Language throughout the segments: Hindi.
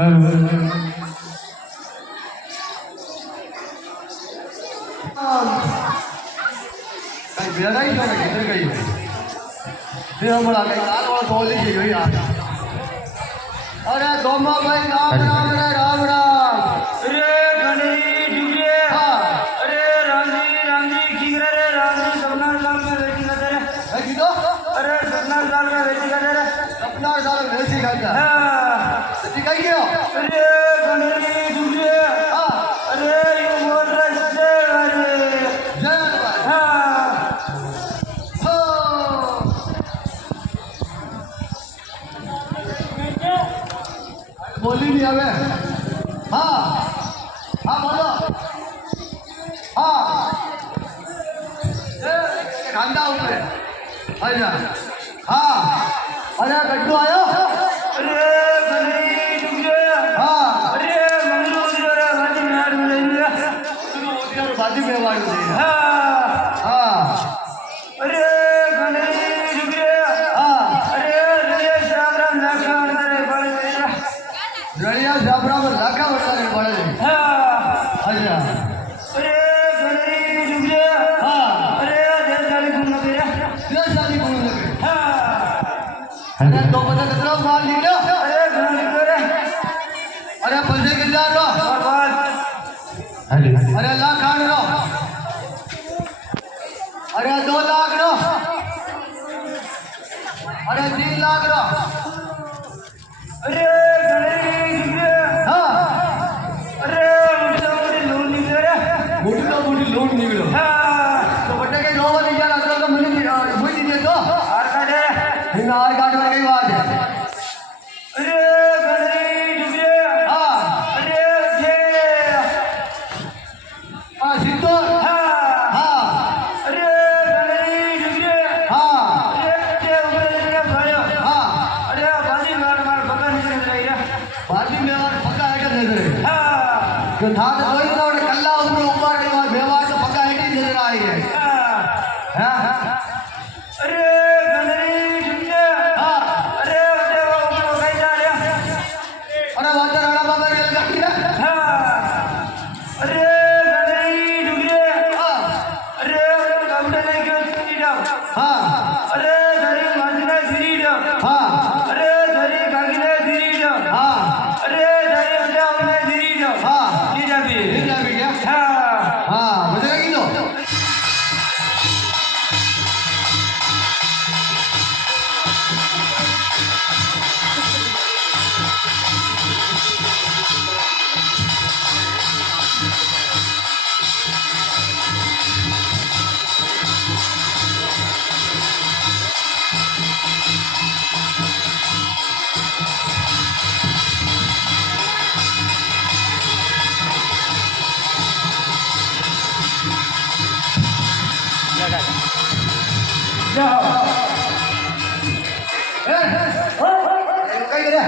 કઈ બેરાઈ ગયો ને કિધર ગઈ બે હમણાં કઈ કારવાળો તો ઓલી ગઈ હોય આ અરે ગોમાભાઈ રામ રામ રે રામ રામ अरे गणेश डुबरे अरे रामजी किगरे रे रामजी सपना साल में वेची का तेरे है कीधो अरे सपना साल में वेची का तेरे સપના સાલ વેચી ખાતા हाँ સતી કઈ ગયો अरे गणेश डुबरे હા अरे ये बोल रहे से अरे જય હનુમાન हाँ હો બોલી નહીં હવે હા હા બોલો હા કાંદા ઉપર અચ્છા હા અરે ગड्ढू આવ્યો अरे गणेश डुबरे હા अरे मंगलू डुबरे बाजी नार में ले બાજુ બેવાડું છે हाँ હા अरे गणेश डुबरे હા अरे गणेश राम लाखा अंदर बड़े રણિયા જાબરા પર લાખા વટાને પડે છે हाँ અચ્છા अरे गणेश डुबरे હા अरे देश वाली घूमना तेरा તે સાદી કોણ લગે हाँ અરે તો બધા કતરો માલ લીધો अरे घूमने तेरे અરે પૈસે કેટલા રો भगवान અરે લાખ આઠ રો અરે 2 લાખ રો અરે 3 લાખ રો अरे गणेश डुबरे હા अरे उनसे मुझे लोन नहीं दे रहा મોટી તો મોટી લોન નીકળ્યો हाँ તો બટે કે જોવા નહીં જાય તો મને ભૂઈ દીધે તો और का दे એના આર કાર્ડ માં કઈ વાત છે अरे गणेश डुबरे હા अरे जे હા સીધો हाँ હા अरे गणेश डुबरे હા अरे जे ऊपर तेरे भाइयों હા अरे बाजी मार मार भगवान निकल रही है બાજી મેવાર પક્કા હેઠ નજર हाँ જો થાત જોઈ તો કલ્લા ઉપર ઉપર મેવાર તો પક્કા હેઠ નજર આવી ગઈ हाँ હા अरे गणेश डुबरे હા अरे उसे वो ऊपर कहीं जा रहा અરે વાતર રાણા બાબા રેલ ગાડી हाँ अरे गणेश डुबरे હા अरे गावड़े नहीं क्यों सीढ़ी डाल હા अरे धरी मांझने सीढ़ी डाल હા अरे धरी कागने सीढ़ी डाल હા अरे धरी उसे अपने सीढ़ी डाल હા ले जा भी એ જ આવી ગયા हाँ હા બધે કીધો जाओ એ કઈ કરે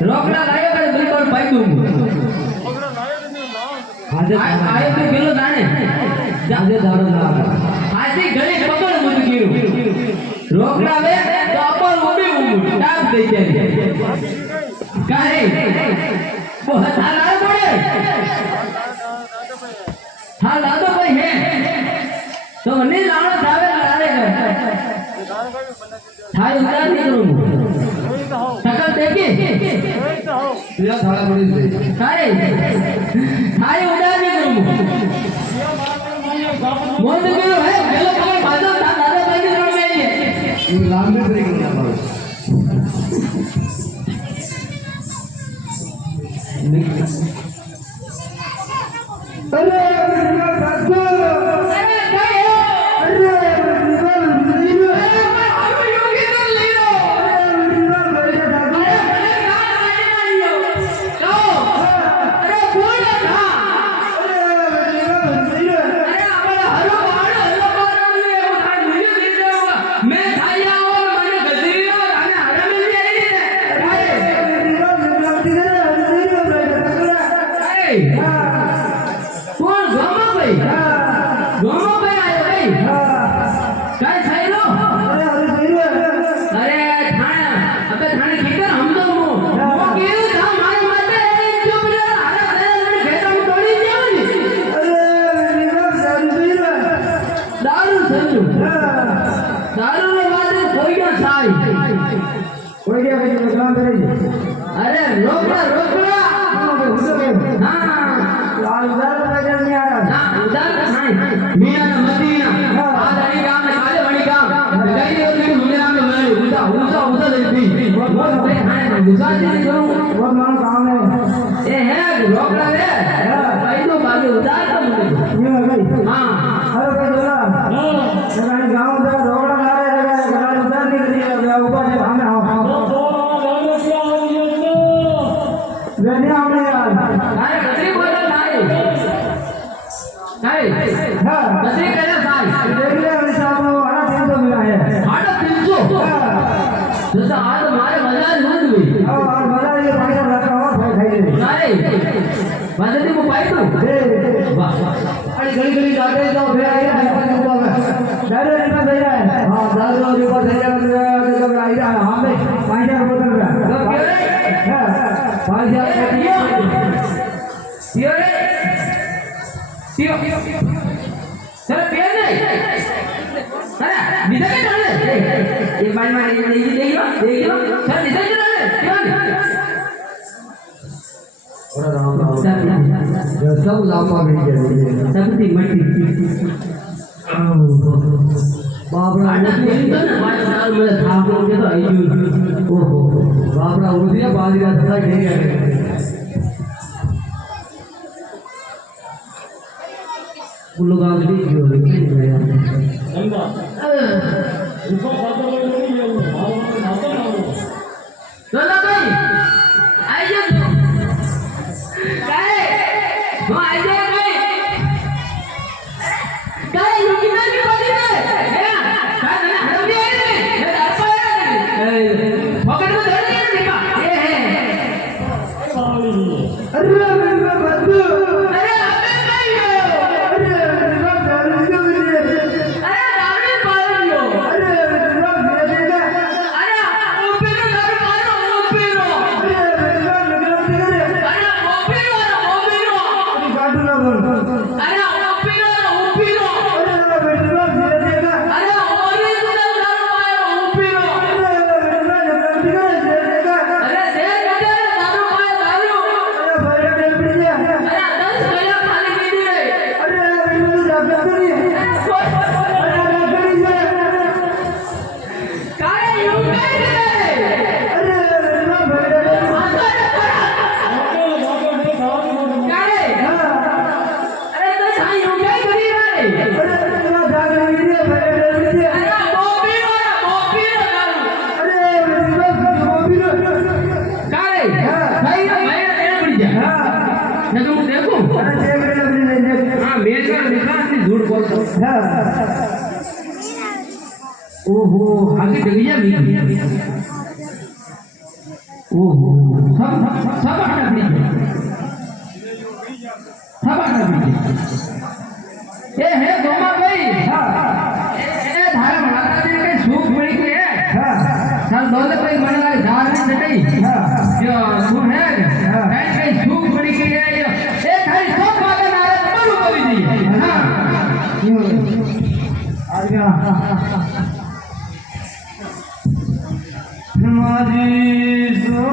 રોકડા લાયો કરે બિલકુલ પાઈતું આયો તો પેલો દાણે જાજે દાડો ના આજી ઘરે પકડ મુદ ગીરું રોકડા વે તો અપર ઉડી ટાપ દઈ જાય કારે વો હથા લાય પડે હા લાદો ભાઈ હે તો મને લાણો થાવે લારે થાય ઉતાર નહીં કરું सकल देखे या थाला पड़ी दे सारे थारे उड़ा नहीं करूं मोद मेरो है बेलो कमर बाजा दादा भाई के रोड में है ये लांबे ब्रेक नहीं आता अरे अरे रोकड़ा रोकड़ा हाँ उधर नहीं मीना मदीना आदरी गांव में काले वाली गांव कई और भी मुंडेरा में बने उसा उसा उसा देखी बहुत बड़े हैं उसा नहीं करूं बहुत बड़ा काम है ये है रोकड़ा रे भाई तो बाकी उधार तो मुझे हां अरे कोई बोला लगाने गांव से रोकड़ा ला रहे लगाने उधार नहीं करिए ऊपर से हमें वेनिया हमने यार अरे कतरी बोला नहीं हां कतरी कहना साई देख ले अभी साहब वो 350 मिला है 350 जैसा आज हमारे बाजार में हुई और बाजार ये पैसा रखा और खाई ले अरे बाजार में पाई तो वाह अरे गली गली जाते जाओ फिर आए ऊपर में दारू रुपया दे रहा है हां दारू रुपया दे रहा है देखो आई रहा है हां में 5000 बोतल का तो क्यों रे 5000 दियो रे दियो चलो पिया नहीं अरे निधर के डाले एक बार मारे ये देखियो देखियो चल निधर के डाले क्यों और राम राम सब लापा मिल गया सब ती मट्टी बाबरा नहीं तो ना बात साल में था को के तो आई ओहो बाबरा उदिया बादिया था घेर गया लोग आगे क्यों लेकिन गया नंदा ऊपर बात नहीं है आता ना दादा भाई आई जा काय वो आई जा भाई काय रुकी ना की बात है क्या काय ना हम भी आए थे ये आपा है पकड़ में धर दिया देखा ये है अरे मेरे बंधु अरे अबे भाई ને તો હું દેખું हाँ मेरे का निकाल से झूठ बोलता ओहो आगे जगह भी ओहो सब आना भी ये है गोमा भाई ये धारा माता जी के सुख बड़ी के है सर दौलत भाई मन लाए धार में चढ़ी जो तू है कहीं सुख बड़ी के है ये थारी सब बातें नारे बड़ू करी दी हां आ गया हमारी जो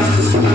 Thank